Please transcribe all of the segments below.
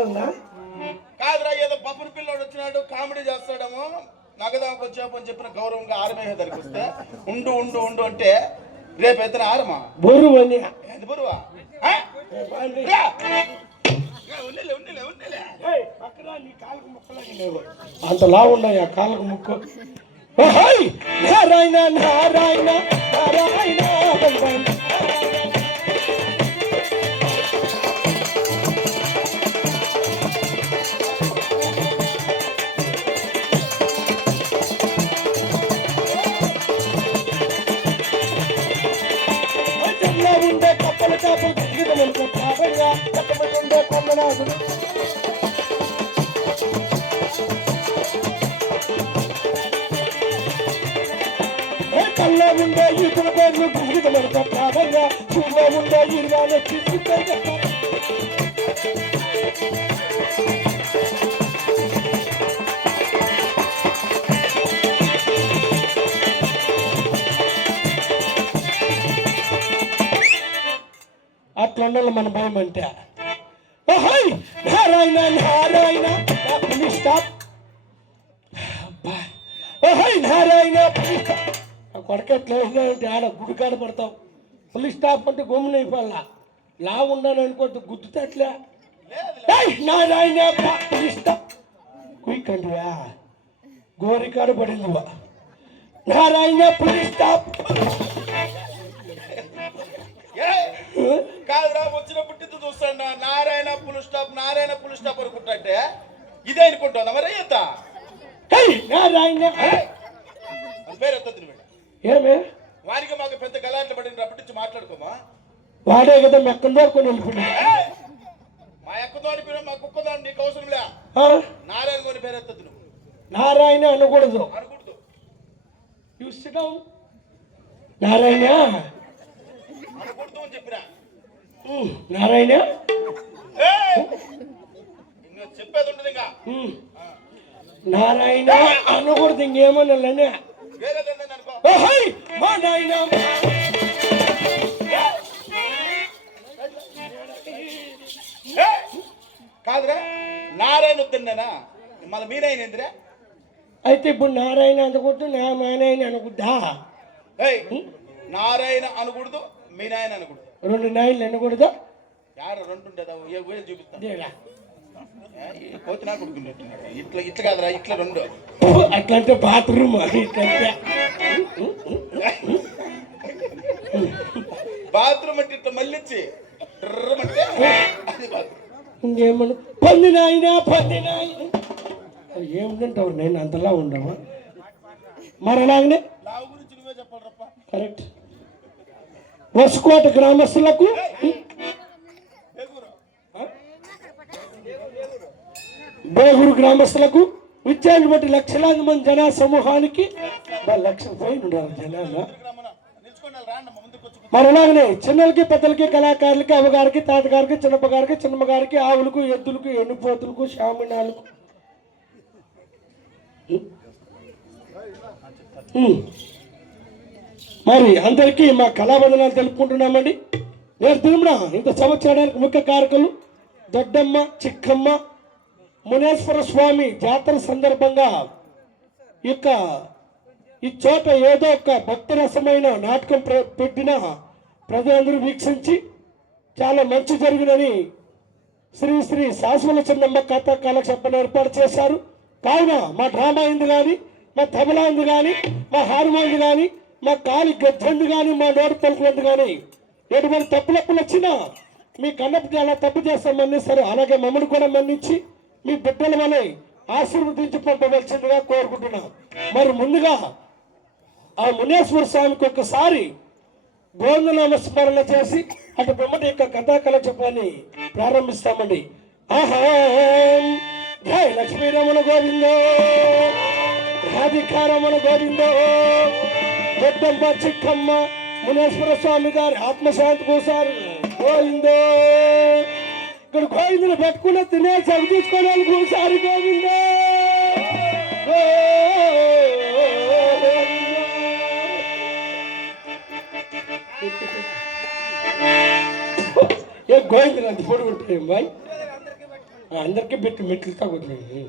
యాలనా కాదురా ఏదో బొబ్బరి పిల్లోడు వచ్చినాడు కామెడీ చేస్తాడేమో నగదానికి వచ్చాపు అని చెప్పిన గౌరవంగా ఆరమేహ దగ్గరికి వస్తే ఉండు ఉండు ఉండు అంటే రేపు ఎత్తన ఆరమా? బొరు అని. ఏంది బరువా. అంత లా ఉన్నాయి ఆ కాళ్ళకు ముక్కు? నారాయణ నారాయణ! కల్లో ఉండే ఈతుల పేర్లు గురుగుదమనుకో పాపంగా చూలో ఉండే ఇరువాలు తీసుకుంటే అట్లా ఉండాలి మన భయం అంటే ఓహోయ్ నారాయణ నారాయణ ప్లీజ్ స్టాప్ ఓహోయ్ నారాయణ వేసినాడంటే ఆడ గుడి కాడ పడతావు. ప్లీజ్ స్టాప్ అంటే గమ్మున అయిపోవాలా? లా ఉన్నాను అనుకోద్దు గుద్దుతట్లే అండివా గోరికాడ పడింది వా. నారాయణ ప్లీజ్ స్టాప్ కాదురా వచ్చిన పుట్టింది చూస్తాడు. నారాయణ పులు స్టాప్ నారాయణ పులు స్టాప్ అనుకుంటే ఇదే అనుకుంటుందా మరి ఏయ్ నారాయణ. పేరు నువ్వు ఏమే? వారికి మాకు పెద్ద గలాట్లు పడిన అప్పటి మాట్లాడుకోమా? వాడే కదా మెక్కం దొరుకుని వెళ్ళిపోయింది! మా ఎక్కదోని పేరు మా కుక్కదోని నీకు అవసరం లే? నారాయణ కొని పేరు ఎత్తద్దు నువ్వు. నారాయణ అనకూడదు. అనకూడదు. చూస్తున్నాం నారాయణ? అనకూడదు అని చెప్పినా? నారాయణ? చెప్పేది ఉండదు ఇంకా. నారాయణ అనకూడదు ఇంకేమన్నానే మా నాయన! కాదురా నారాయణ వద్దన్నానా మళ్ళీ మీరైన ఏందిరా? అయితే ఇప్పుడు నారాయణ అనకూడదు నా నారాయణ అనకూడదా ఏయ్ నారాయణ అనకూడదు మీ నాయన అనకూడదు. రెండు నాయనలు అనకూడదా? యాడ రెండు ఉండేదా? ఏ చూపిస్తాను ఇట్లా ఇట్లా కాదురా ఇట్లా రెండు. అట్లంటే బాత్రూమ్ అది ఇట్లంటే బాత్రూమ్ అంటే ఇట్లా మళ్ళించి ట్రర్రమంటే అది బాత్రూమ్. ఇంకేమన్నా? పంది నాయన పంది నాయన ఏముందంటావు? నేను అంతలా ఉండవా? మరి అలాగనే? లావు గురించి నువ్వే చెప్పాలి రప్ప కరెక్ట్. వసుకోట గ్రామస్తులకు బేగూరు గ్రామస్తులకు విద్యాన్ని బట్టి లక్షలాది మంది జన సమూహానికి లక్ష పోయి జనాలు మరి అలాగనే చిన్నలకి పెద్దలకి కళాకారులకి అవ్వగారికి తాతగారికి చిన్నప్పగారికి చిన్నమ్మగారికి ఆవులకు ఎద్దులకు ఎన్నుపోతులకు శామినాలకు మరి అందరికీ మా కళాబంధనాలు తెలుపుకుంటున్నామండి. నేను తిరుమల ఇంత సంవత్సరానికి ముఖ్య కారకులు దొడ్డమ్మ చిక్కమ్మ మునేశ్వర స్వామి జాతర సందర్భంగా ఇక యొక్క ఈ చోట ఏదో ఒక భక్తిరసమైన నాటకం ప్ర- పెట్టిన ప్రజలందరూ వీక్షించి చాలా మంచి జరుగునని శ్రీ శ్రీ శాశ్వత చందమ్మ కథ కాలక్షేపణ ఏర్పాటు చేశారు. కావున మా డ్రామా అయింది కానీ మా తబలా ఉంది కానీ మా హార్మోన్ కానీ మా కాలి గజ్జంది కానీ మా నోటి పలుకులంది కానీ ఎటువంటి తప్పులప్పులు వచ్చినా మీ కన్నప్పటి అలా తప్పు చేస్తామని సరే అలాగే మమ్మల్ని కూడా మన్నించి మీ బిడ్డల వలె ఆశీర్వదించి పంపవలసిందిగా కోరుకుంటున్నాం. మరి ముందుగా ఆ మునేశ్వర స్వామికి ఒక్కసారి గోవిందనామ స్మరణ చేసి అటు బ్రహ్మటి యొక్క కథాకళ చెప్పని ప్రారంభిస్తామండి. ఆహా! జై లక్ష్మీరమణ గోవిందో! రాధికారమణ గోవిందో! పెద్దమ్మ చిక్కమ్మ మునేశ్వర స్వామి గారి ఆత్మశాంతి కోసారు గోవిందో! ఇక్కడ గోవిందుని పెట్టుకున్న తినేసి అవి తీసుకోవడానికి ఒకసారి ఏ గోవిందులు అంత పొడి కొట్టాయి బాయ్? అందరికీ పెట్టి మెట్లు తగ్గుతుంది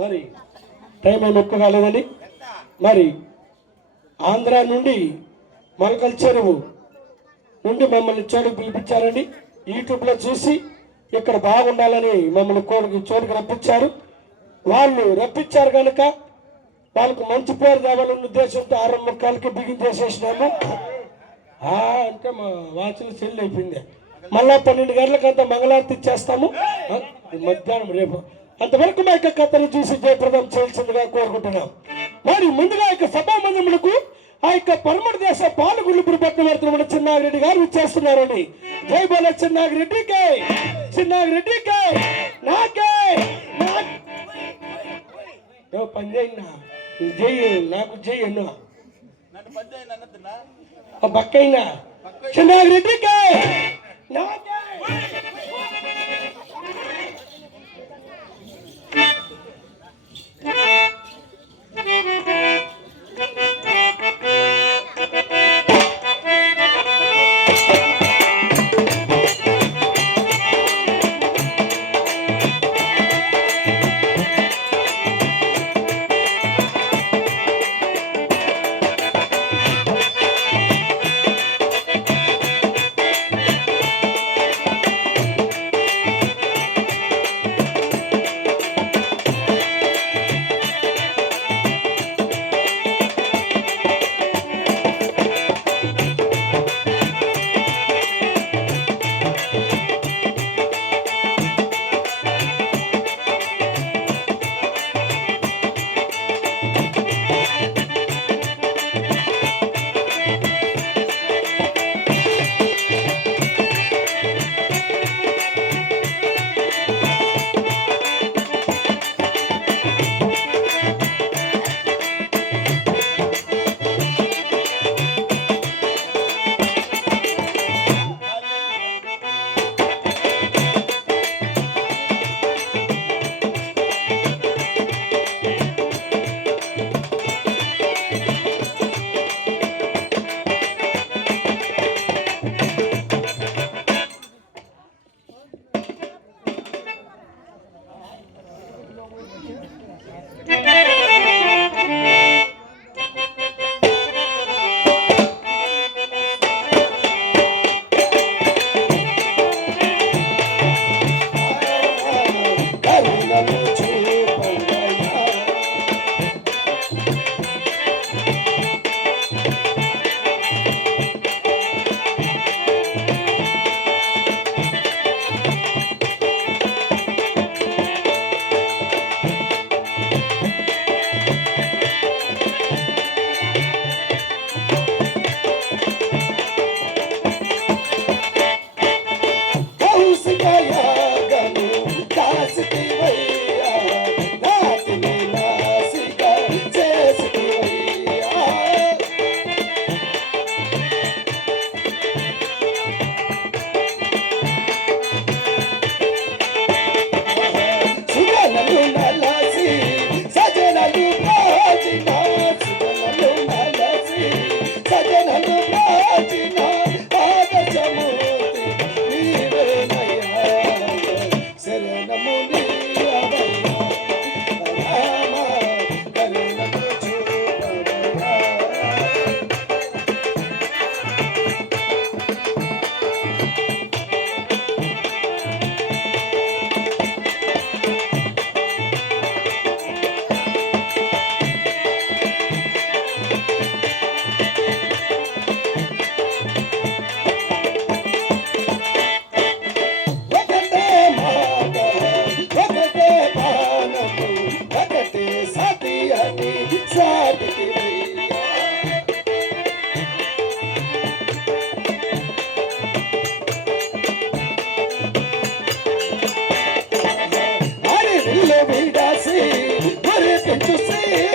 మరి టైం ఏమి ఎక్కువ కాలేదండి? మరి ఆంధ్ర నుండి మొలకల చెరువు నుండి మమ్మల్ని చెడు పిలిపించారండి. యూట్యూబ్లో చూసి ఇక్కడ బాగుండాలని మమ్మల్ని కోడికి చోటుకు రప్పించారు. వాళ్ళు రప్పించారు కనుక వాళ్ళకు మంచి పేరు తేవాలన్న ఉద్దేశంతో ఆరు ముక్కలకి బిగించేసేసినాము ఆ, అంటే మా వాచ్లు చెల్లి అయిపోయింది. మళ్ళా పన్నెండు గంటలకంతా మంగళారతి ఇచ్చేస్తాము. మధ్యాహ్నం రేపు. అంతవరకు మా యొక్క కథను చూసి జయప్రదం చేయాల్సిందిగా కోరుకుంటున్నాం. మరి ముందుగా యొక్క సభా మందములకు ఆ యొక్క పరమడు దేశ పాలగుళ్ళు పట్టణవర్తన చిన్నాగిరెడ్డి గారు ఇచ్చేస్తున్నారండి జై బోల చిన్నాగిరెడ్డికే! చిన్నాగిరెడ్డికే! నాకే! పని చేయినా. జై నాకు జై అన్నా. పక్కైనా. చిన్నాగిరెడ్డికే! నాకే!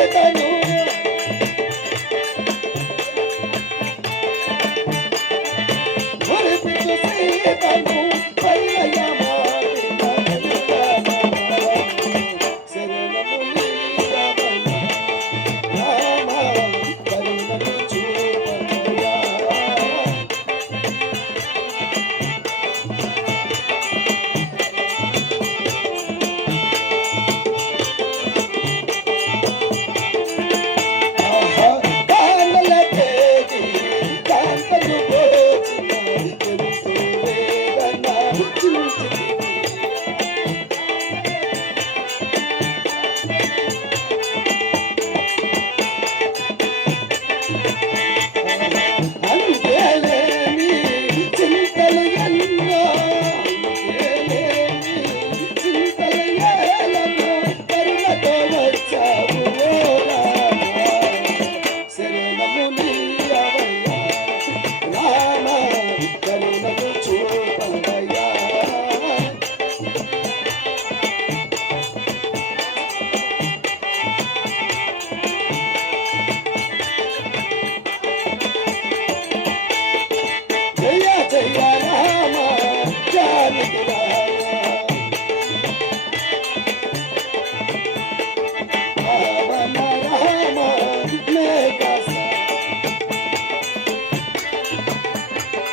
ಜಗನ